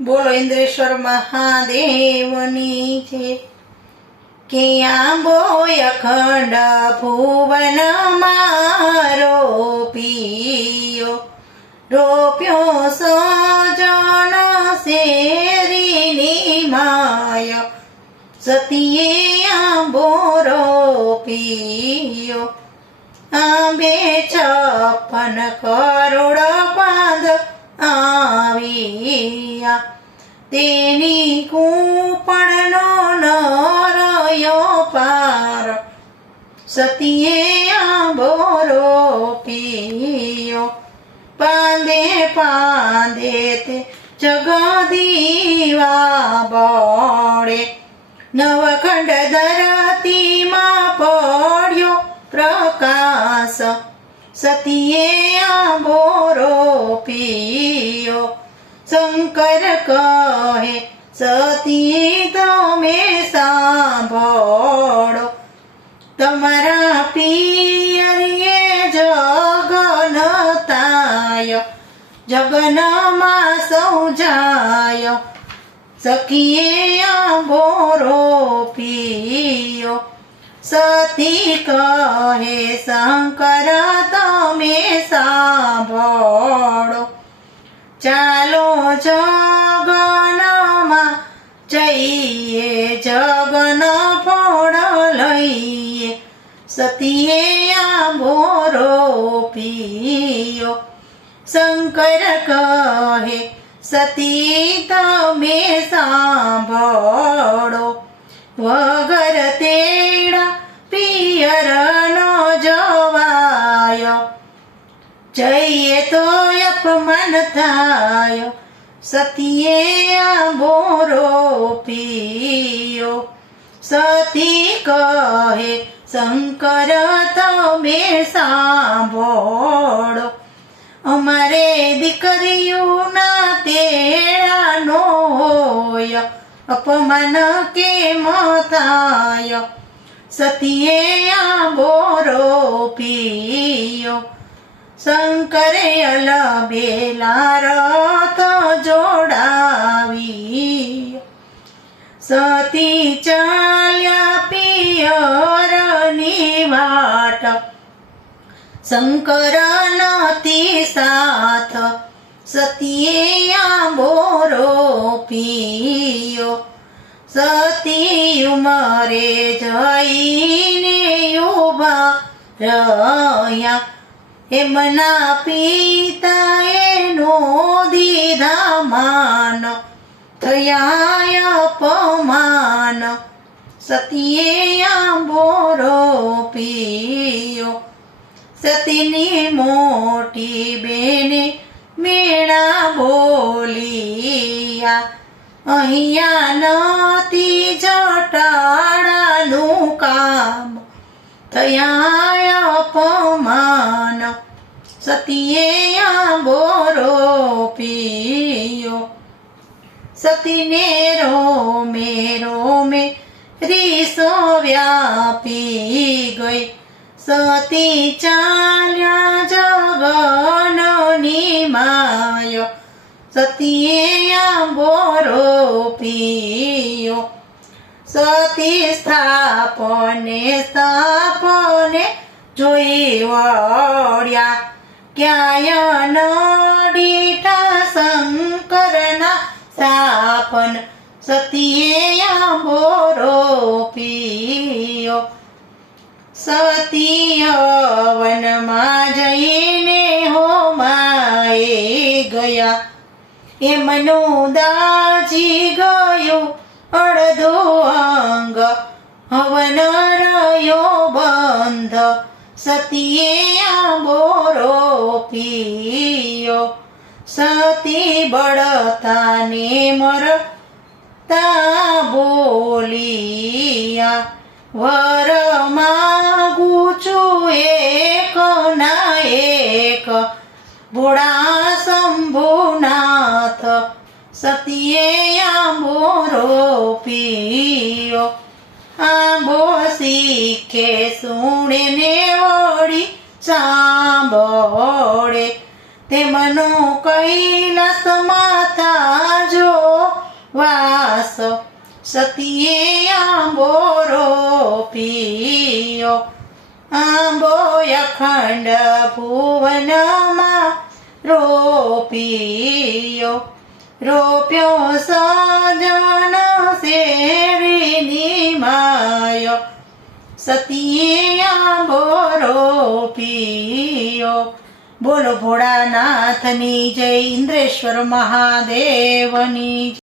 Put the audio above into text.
બોલો ઇન્દ્રેશ્વર મહાદેવની છે. ક્યાં બોય અખંડ ભુવન મારો પિયો? રોપ્યો સજન શેરીની માય. સતીએ આંબો રોપિયો આંબે છપ્પન કરોડ આવ્યા તેની કૂપણનો નરયો પાર. સતીએ આંબોરો પીયો. પાંદે પાંદે તે જગદીવા બળે. નવખંડ ધરતીમાં પડ્યો પ્રકાશ. સતીએ આંબોરો રોપિયો શંકર કહે સતી તમે સાંભળો. તમારા પિયરીએ જગન તાય જગનમાં સૌ જાય. સખીએ આંબો રોપિયો સતી કહે, શંકર, તમે સાંભળો. જઈએ જગન ફળ લઈએ. સતીએ આંબો પીયો. શંકર કહે, સતી, તમે સાંભળો. વગર તેડા પિયર નો જવાય. જઈએ તો અપમાન થાય. સતીએ આંબોરો પીયો. સતી કહે, શંકર, તમે સાંભળો. અમારે દીકરીઓના તેડાનો હોય, અપમાન કેમ થાય? સતીએ આંબોરો રોપિયો શંકરે અલબેલા રથ જોડાવી. સતી ચાલ્યા પિયરની વાટ. શંકર નતી સાથ સતીએ આંબો રોપિયો સતી ઉમરે જઈને ઊભા રહ્યા. એમના પિતાએ નો દીધા માન થયા અપમાન, સતીએ આંબોરો પીયો. સતીની મોટી બેને મેળા બોલિયા. અહીંયા નતી જટાડાનું કામ. થયા અપમાન, સતીએ બોરો પીયો. સતીને રોમે રોમે રીસો વ્યાપી ગઈ. સતી ચાલ્યા જગનની માયો. સતીએ બોરો રોપિયો સતી સ્થાપને સ્થાપને જોઈ વળ્યા. ક્યાંય નડીઠા શંકરના સ્થાપન સતીએ બોરો પીયો. સતી વનમાં જઈને હોમાએ ગયા. એમનું દાજી ગયું અડધો હવન રહ્યો બંધ સતીએ આંબો પીયો સતી બળતાને મરતા બોલિયા વર માગું છું એક ના એક ભોળા શંભુનાથ સતીએ આંબો રોપિયો આંબો શીખે સુણે ને વળી સાંભળે તેમનો કૈલાસ માથા જો વાસ. સતીએ આંબો રોપ્યો આંબો અખંડ ભુવનમાં રોપ્યો. રોપ્યો સજન સેવી માયો સતીએ આંબો પીયો બોલો ભોળાનાથની જય ઇન્દ્રેશ્વર મહાદેવની.